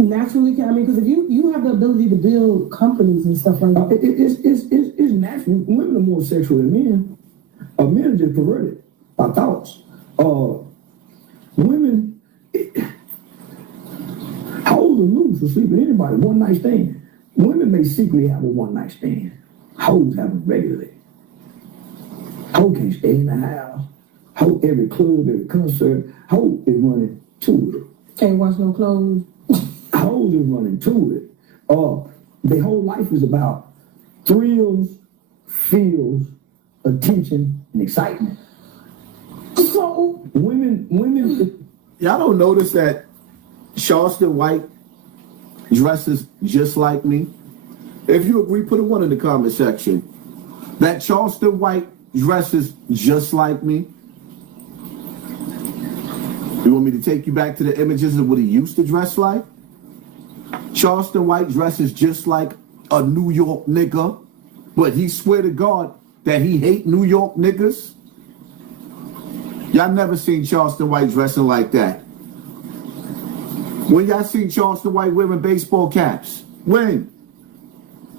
Naturally, I mean, because if you have the ability to build companies and stuff like that. It's natural. Women are more sexual than men. Men are just perverted by thoughts. Women, hoes are loose for sleeping anybody. One night stand. Women may secretly have a one night stand. Hoes have it regularly. Hoe can't stay in the house. Hoe every club, every concert. Hoe is running to it. Can't wash no clothes. Hoes is running to it. Their whole life is about thrills, feels, attention, and excitement. So women. Y'all don't notice that Charleston White dresses just like me? If you agree, put a 1 in the comment section. That Charleston White dresses just like me. You want me to take you back to the images of what he used to dress like? Charleston White dresses just like a New York nigga, but he swear to God that he hate New York niggas. Y'all never seen Charleston White dressing like that. When y'all seen Charleston White wearing baseball caps? When?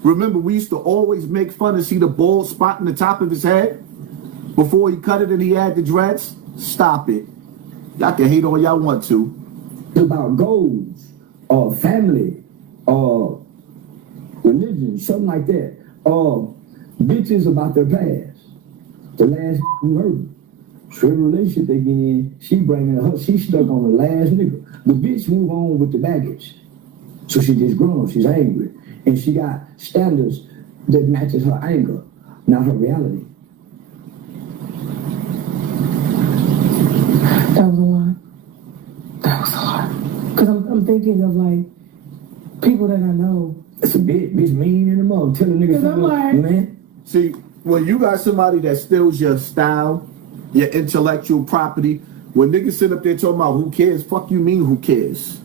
Remember, we used to always make fun and see the bald spot in the top of his head before he cut it and he had the dreads? Stop it. Y'all can hate all y'all want to. It's about goals, family, religion, something like that. Bitches about their past. The last you heard. Every relationship they get in, she bringing her, she stuck on the last nigga. The bitch move on with the baggage. So she just grown, she's angry. And she got standards that matches her anger, not her reality. That was a lot. That was a lot. Because I'm thinking of like people that I know. It's a bitch mean in the mug. Tell a nigga something, like, man. See, when you got somebody that steals your style, your intellectual property, when niggas sit up there talking about who cares, fuck you mean who cares?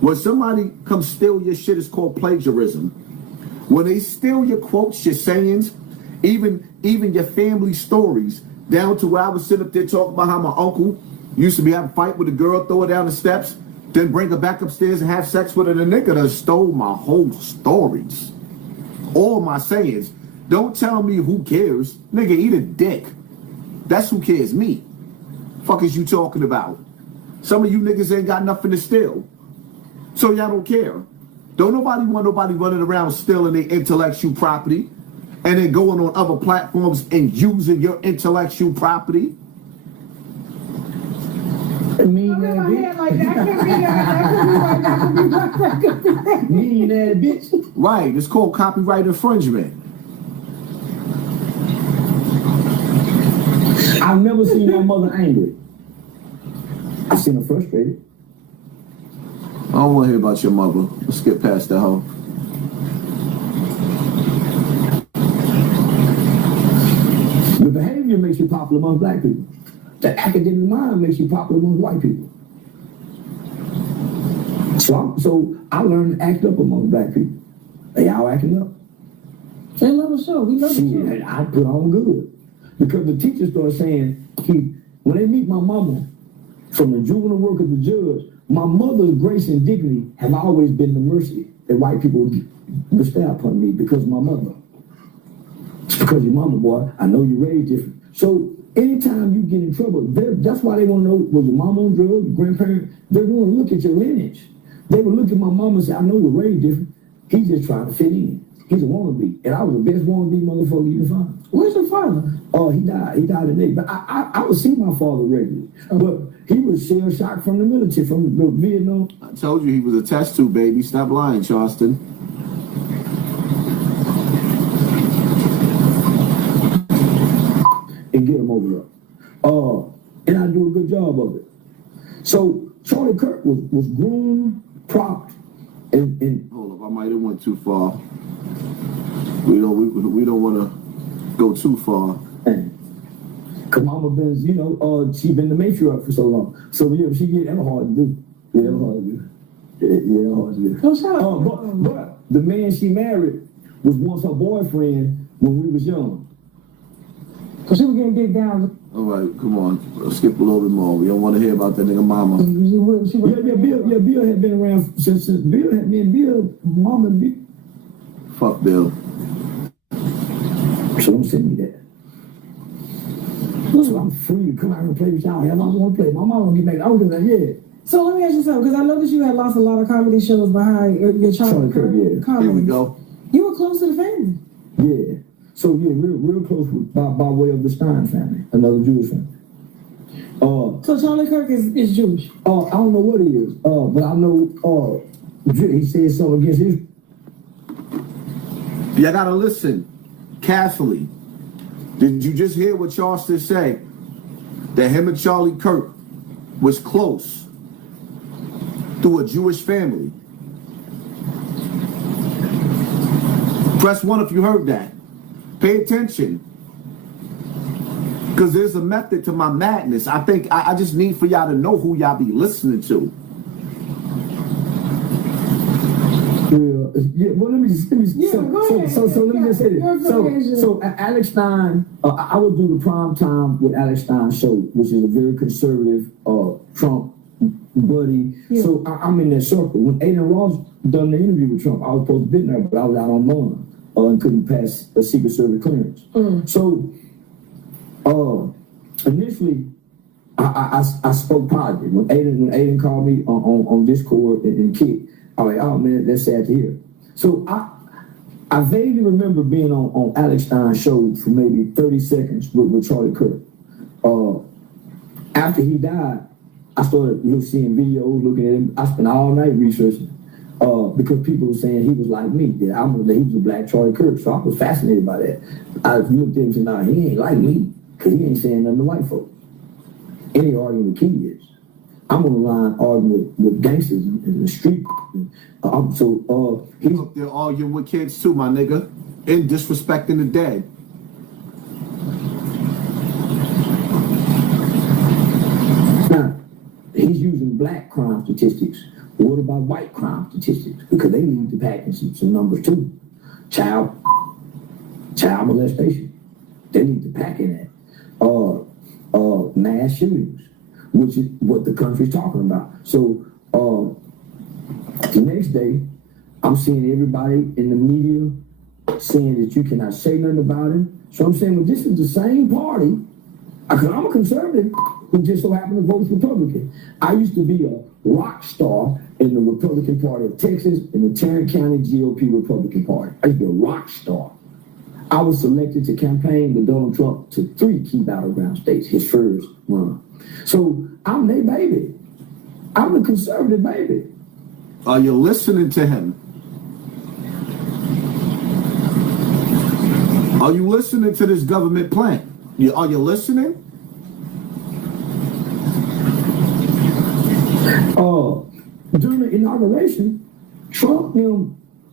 When somebody comes steal your shit, it's called plagiarism. When they steal your quotes, your sayings, even your family stories, down to where I was sitting up there talking about how my uncle used to be having a fight with a girl, throw her down the steps, then bring her back upstairs and have sex with her. The nigga done stole my whole stories. All my sayings. Don't tell me who cares. Nigga, eat a dick. That's who cares me. Fuck is you talking about? Some of you niggas ain't got nothing to steal. So y'all don't care. Don't nobody want nobody running around stealing their intellectual property and then going on other platforms and using your intellectual property. Mean that bitch. Mean that bitch. Right, it's called copyright infringement. I've never seen my mother angry. I've seen her frustrated. I don't want to hear about your mother. Let's get past that hoe. The behavior makes you popular among black people. The academic mind makes you popular among white people. So I learned to act up among black people. They all acting up. They love the show. We love the show. I put on good. Because the teacher started saying, when they meet my mama, from the juvenile work of the judge, my mother's grace and dignity have always been the mercy that white people bestow upon me because of my mother. It's because your mama, boy, I know you raised different. So anytime you get in trouble, that's why they want to know, was your mama on drugs, your grandparents? They want to look at your lineage. They would look at my mama and say, I know we're raised different. He's just trying to fit in. He's a wannabe. And I was the best wannabe motherfucker you can find. Where's your father? Oh, he died. He died today. But I would see my father regularly. But he was shell shocked from the military, from the Vietnam. I told you he was a test tube, baby. Stop lying, Charleston. And get him over there. And I do a good job of it. So Charlie Kirk was groomed, propped, and hold up, I might have went too far. We don't want to go too far. Cause mama been, she been the matriarch for so long. So yeah, she get that hard to do. Yeah, that hard to do. Yeah, hard to do. Oh, shut up. But the man she married was once her boyfriend when we was young. So she was getting digged down. All right, come on. Let's skip a little bit more. We don't want to hear about that nigga mama. Bill had been around since Bill had been Bill, mama, Bill. Fuck Bill. So don't send me that. So I'm free to come out and play with y'all. Hell, I want to play. My mom will get back. I don't give a yeah. So let me ask you something, because I know that you had lost a lot of comedy shows behind your Charlie Kirk comedy. Here we go. You were close to the family. Yeah. So yeah, real close by way of the Stein family, another Jewish family. So Charlie Kirk is Jewish. I don't know what he is. But I know he said something against his. Y'all gotta listen carefully. Did you just hear what Charleston say? That him and Charlie Kirk was close through a Jewish family. Press 1 if you heard that. Pay attention. Because there's a method to my madness. I think I just need for y'all to know who y'all be listening to. Yeah, well, let me just go ahead. So let me just say this. So Alex Stein, I would do the prime time with Alex Stein show, which is a very conservative Trump buddy. Yeah. So I'm in that circle. When Aiden Ross done the interview with Trump, I was supposed to be there, but I was out on bond and couldn't pass a Secret Service clearance. So initially, I spoke positive. When Aiden called me on Discord and Kick, I was like, oh man, that's sad to hear. So I vaguely remember being on Alex Stein's show for maybe 30 seconds with Charlie Kirk. After he died, I started seeing videos, looking at him. I spent all night researching because people were saying he was like me, that he was a black Charlie Kirk. So I was fascinated by that. I looked at him and said, nah, he ain't like me because he ain't saying nothing to white folks. Any arguing with kids. I'm on the line arguing with gangsters in the street. He's up there arguing with kids too, my nigga, and disrespecting the dead. Now, he's using black crime statistics. What about white crime statistics? Because they need to pack in some numbers too. Child molestation. They need to pack in that. Mass shootings, which is what the country's talking about. So the next day, I'm seeing everybody in the media saying that you cannot say nothing about him. So I'm saying, well, this is the same party. Because I'm a conservative who just so happened to vote Republican. I used to be a rock star in the Republican Party of Texas and the Tarrant County GOP Republican Party. I used to be a rock star. I was selected to campaign with Donald Trump to 3 key battleground states, his first run. So I'm their baby. I'm the conservative baby. Are you listening to him? Are you listening to this government plan? Are you listening? During the inauguration, Trump,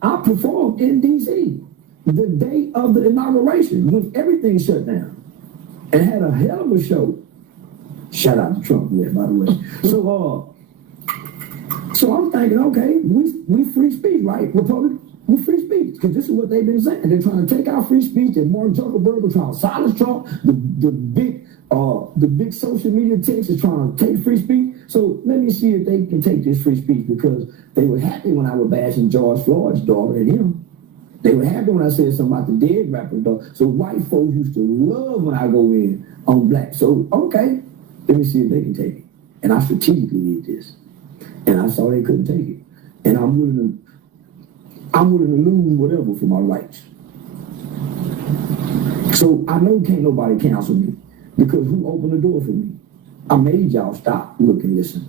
I performed in D.C. the day of the inauguration when everything shut down and had a hell of a show. Shout out to Trump, yeah, by the way. So I'm thinking, okay, we free speech, right? Republicans, we free speech, because this is what they've been saying. They're trying to take our free speech, and Mark Zuckerberg is trying to silence Trump. The big social media text is trying to take free speech. So let me see if they can take this free speech, because they were happy when I was bashing George Floyd's daughter and him. They were happy when I said something about the dead rapper's daughter. So white folks used to love when I go in on black. So, okay, let me see if they can take it. And I strategically did this. And I saw they couldn't take it. And I'm willing to lose whatever for my rights. So I know can't nobody cancel me, because who opened the door for me? I made y'all stop, look, and listen.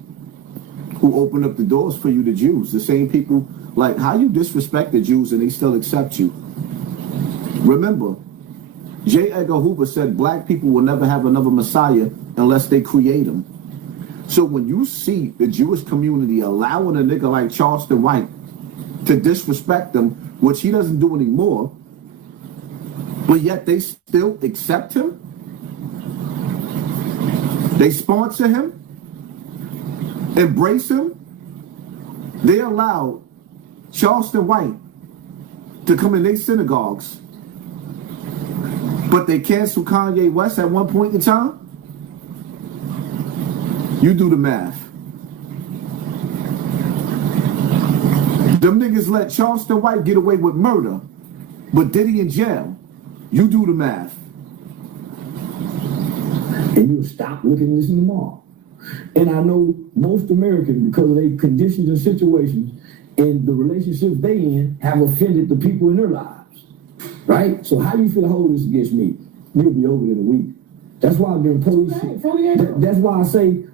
Who opened up the doors for you, the Jews? The same people, like, how you disrespect the Jews and they still accept you? Remember, J. Edgar Hoover said black people will never have another Messiah unless they create him. So when you see the Jewish community allowing a nigga like Charleston White to disrespect them, which he doesn't do anymore, but yet they still accept him, they sponsor him, embrace him, they allow Charleston White to come in their synagogues But they canceled Kanye West at one point in time? You do the math. Them niggas let Charleston White get away with murder, but Diddy in jail. You do the math. And you'll stop looking and listening tomorrow. And I know most Americans, because of their conditions and situations and the relationships they in, have offended the people in their lives. Right? So how do you feel hold this against me? You'll be over in a week. That's why during police. That's why I say,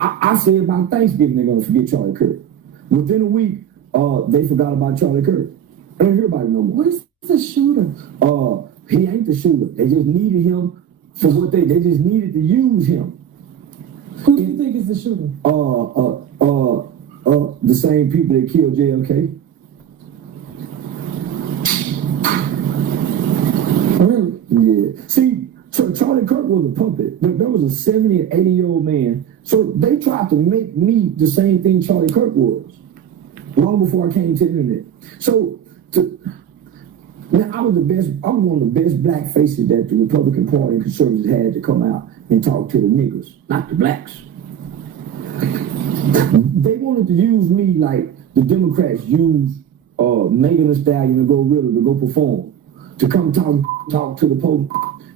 I say about Thanksgiving they're gonna forget Charlie Kirk. Within a week, they forgot about Charlie Kirk. I don't hear about it no more. Where's the shooter? He ain't the shooter. They just needed him for what they just needed to use him. Who do you think is the shooter? The same people that killed JFK. Really? Yeah. See, Charlie Kirk was a puppet. There was a 70 or 80-year-old man. So they tried to make me the same thing Charlie Kirk was, long before I came to the internet. So, now I was one of the best black faces that the Republican Party and conservatives had to come out and talk to the niggers, not the blacks. They wanted to use me like the Democrats use Megan Thee Stallion and Gorilla to go perform, to come talk to the Pope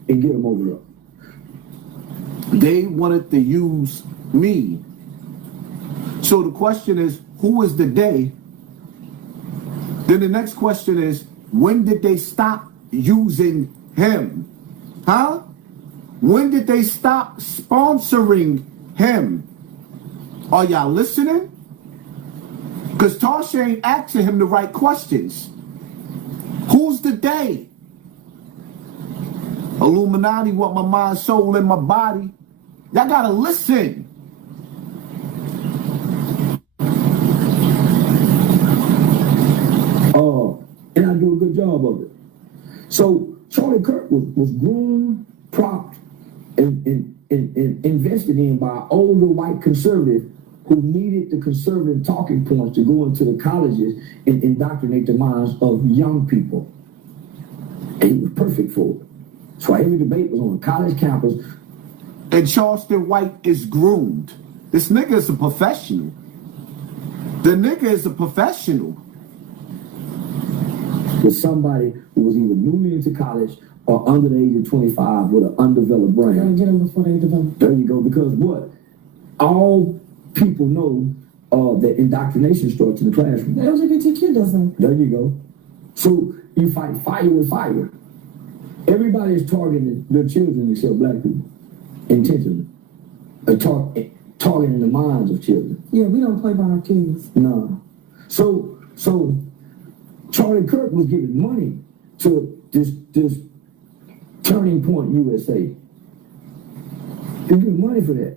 and get them over there. They wanted to use me. So the question is, who is the they? Then the next question is, when did they stop using him? Huh? When did they stop sponsoring him? Are y'all listening? Because Tasha ain't asking him the right questions. Who's the they? Illuminati want my mind, soul, and my body. Y'all gotta listen. And I do a good job of it. So Charlie Kirk was groomed, propped, and invested in by older white conservative who needed the conservative talking points to go into the colleges and indoctrinate the minds of young people. And he was perfect for it. So every debate was on a college campus. And Charleston White is groomed. This nigga is a professional. The nigga is a professional. With somebody who was either newly into college or under the age of 25 with an undeveloped brain. Gotta get them before they develop. There you go. Because what? All people know that indoctrination starts in the classroom. The LGBTQ doesn't. There you go. So you fight fire with fire. Everybody is targeting their children except black people. Intentionally. Targeting the minds of children. Yeah, we don't play by our kids. No. So Charlie Kirk was giving money to this Turning Point USA. He was giving money for that.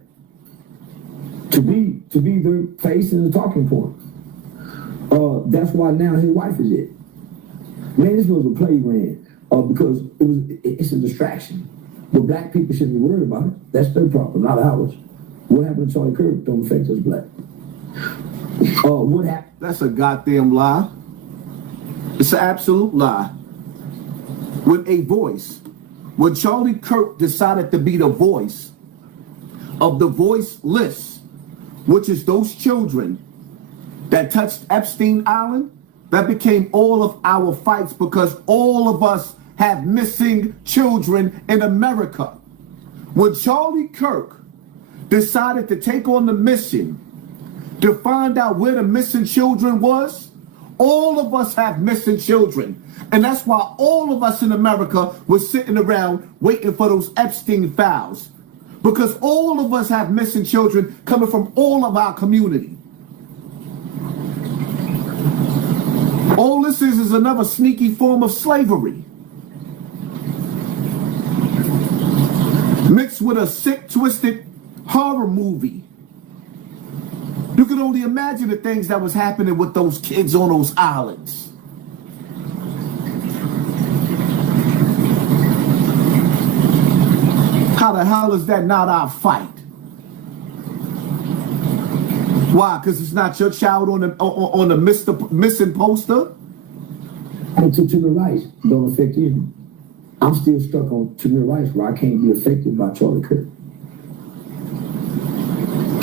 To be the face and the talking point. That's why now his wife is it. Man, this was a play ran because it's a distraction. But black people shouldn't be worried about it. That's their problem, not ours. What happened to Charlie Kirk don't affect us black. What happened? That's a goddamn lie. It's an absolute lie. With a voice. When Charlie Kirk decided to be the voice of the voiceless, which is those children that touched Epstein Island, that became all of our fights because all of us have missing children in America. When Charlie Kirk decided to take on the mission to find out where the missing children was, all of us have missing children. And that's why all of us in America were sitting around waiting for those Epstein files. Because all of us have missing children coming from all of our community. All this is another sneaky form of slavery. Mixed with a sick, twisted horror movie. You can only imagine the things that was happening with those kids on those islands. How the hell is that not our fight? Why? Because it's not your child on the missing poster? And to the right don't affect you. I'm still stuck on Tamir Rice where I can't be affected by Charlie Kirk.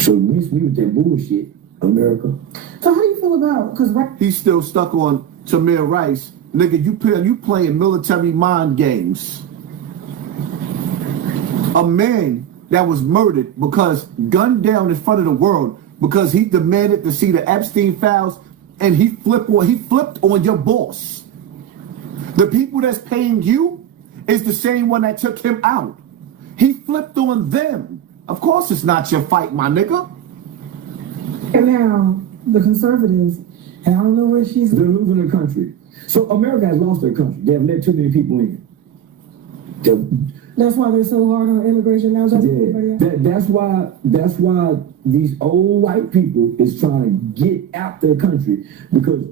So miss me with that bullshit, America. So how do you feel about, because He's still stuck on Tamir Rice. Nigga, you playing military mind games. A man that was murdered because gunned down in front of the world because he demanded to see the Epstein files, and he flipped on your boss. The people that's paying you is the same one that took him out. He flipped on them. Of course it's not your fight, my nigga. and now the conservatives, and I don't know where she's. They're losing their country. So America has lost their country. They have let too many people in. That's why they're so hard on immigration now. That's why these old white people is trying to get out their country, because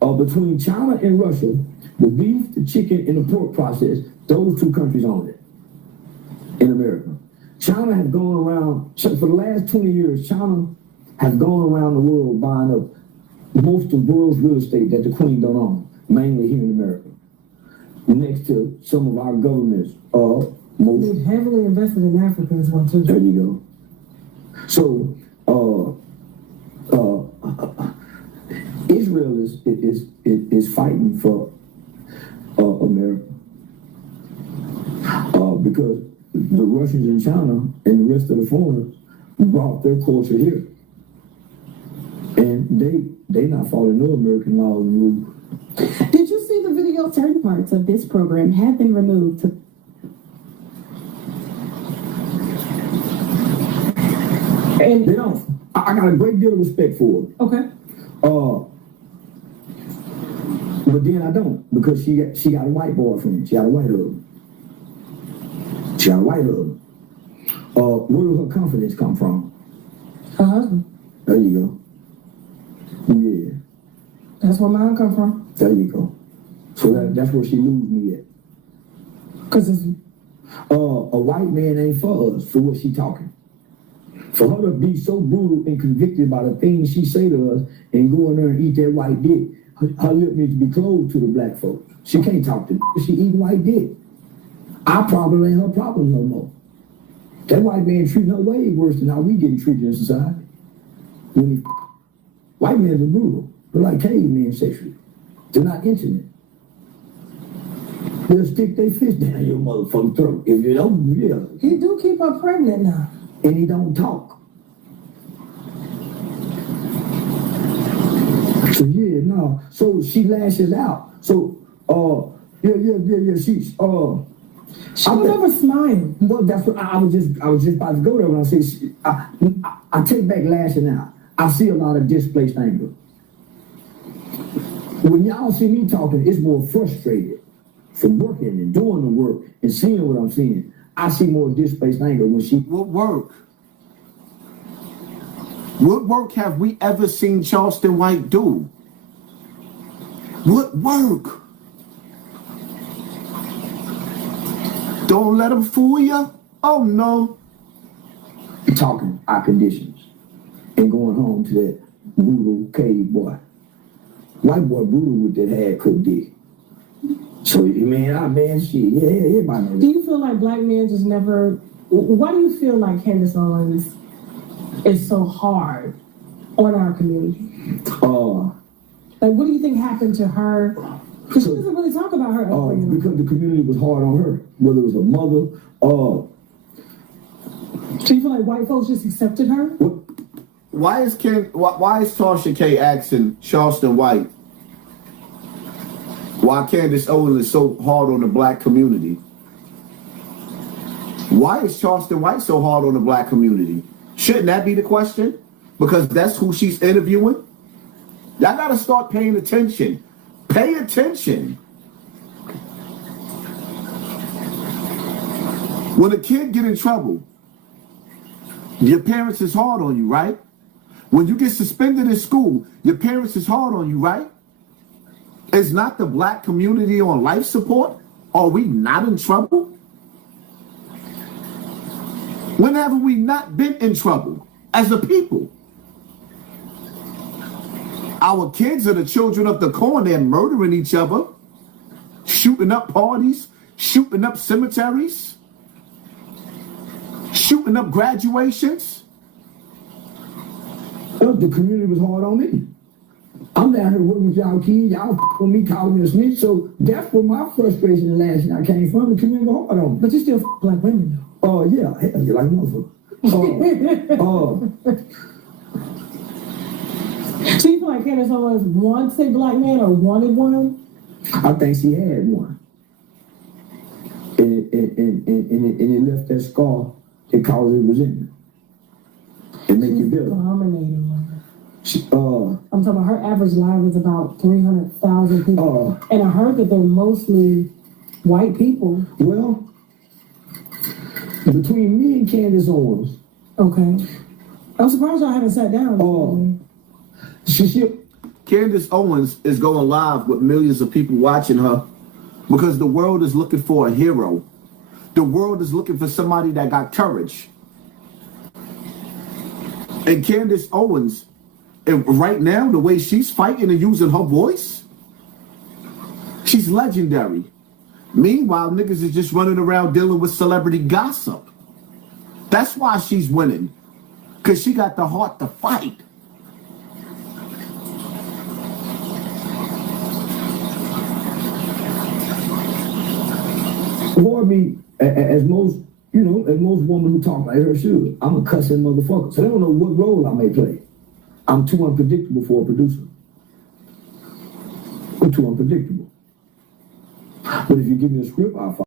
between China and Russia, the beef, the chicken, and the pork process, those two countries own it in America. China has gone around, for the last 20 years, China has gone around the world buying up most of the world's real estate that the Queen don't own, mainly here in America. Next to some of our governments, They've heavily invested in Africa as well too. There you go. So, Israel is fighting for America because the Russians and China and the rest of the foreigners brought their culture here, and they not following no American laws and rules. Did you see the video? Certain parts of this program have been removed to And they don't. I got a great deal of respect for her. okay. But then I don't, because she got a white boyfriend. She got a white husband. Where does her confidence come from? Her husband. There you go. Yeah. That's where mine come from. There you go. So that's where she lose me at. Cause it's A white man ain't for us, for what she talking. For her to be so brutal and convicted by the things she say to us and go in there and eat that white dick, her lip needs to be closed to the black folks. She can't talk to them. She eating white dick. Our problem ain't her problem no more. That white man treating her way worse than how we getting treated in society. White men are brutal. They're like cavemen sexually. They're not intimate. They'll stick their fist down your motherfucking throat. If you don't, yeah. he do keep her pregnant now. And he don't talk. So yeah, no. So she lashes out. So yeah. She's She don't ever smile. Well, that's what I was just about to go there when I say I take back lashing out. I see a lot of displaced anger. When y'all see me talking, it's more frustrated from working and doing the work and seeing what I'm seeing. I see more displaced anger when she. What work? What work have we ever seen Charleston White do? What work? Don't let them fool you? Oh no. Talking our conditions and going home to that brutal cave boy. White boy brutal with that half-cooked dick. So, man, shit, yeah, everybody knows. Do you feel like black men just never? Why do you feel like Candace Owens is so hard on our community? Like, what do you think happened to her? Because she doesn't really talk about her upbringing. Because the community was hard on her, whether it was her mother. So you feel like white folks just accepted her? Why is Tasha K asking Charleston White why Candace Owens is so hard on the black community? Why is Charleston White so hard on the black community? Shouldn't that be the question? Because that's who she's interviewing? Y'all gotta start paying attention. Pay attention. When a kid get in trouble, your parents is hard on you, right? When you get suspended in school, your parents is hard on you, right? Is not the black community on life support? Are we not in trouble? When have we not been in trouble as a people? Our kids are the children of the corn. They're murdering each other, shooting up parties, shooting up cemeteries, shooting up graduations. The community was hard on me. I'm down here working with y'all kids, y'all on me, calling me a snitch. So that's where my frustration and lashing out came from. The community was hard on me. But you still black women though. Oh yeah, hell yeah, like a motherfucker. So you feel like Candace Owens wants a black man or wanted one? I think she had one. And it left that scar that caused it resentment. It make you bitter. Dominating women. She, I'm talking about her average live is about 300,000 people. And I heard that they're mostly white people. Well, between me and Candace Owens. Okay. I'm surprised y'all haven't sat down. Candace Owens is going live with millions of people watching her because the world is looking for a hero. The world is looking for somebody that got courage. And Candace Owens, and right now, the way she's fighting and using her voice, she's legendary. Meanwhile, niggas is just running around dealing with celebrity gossip. That's why she's winning. Because she got the heart to fight. For me, as most women who talk like her should, I'm a cussing motherfucker. So they don't know what role I may play. I'm too unpredictable for a producer. I'm too unpredictable. But if you give me a script, I'll follow.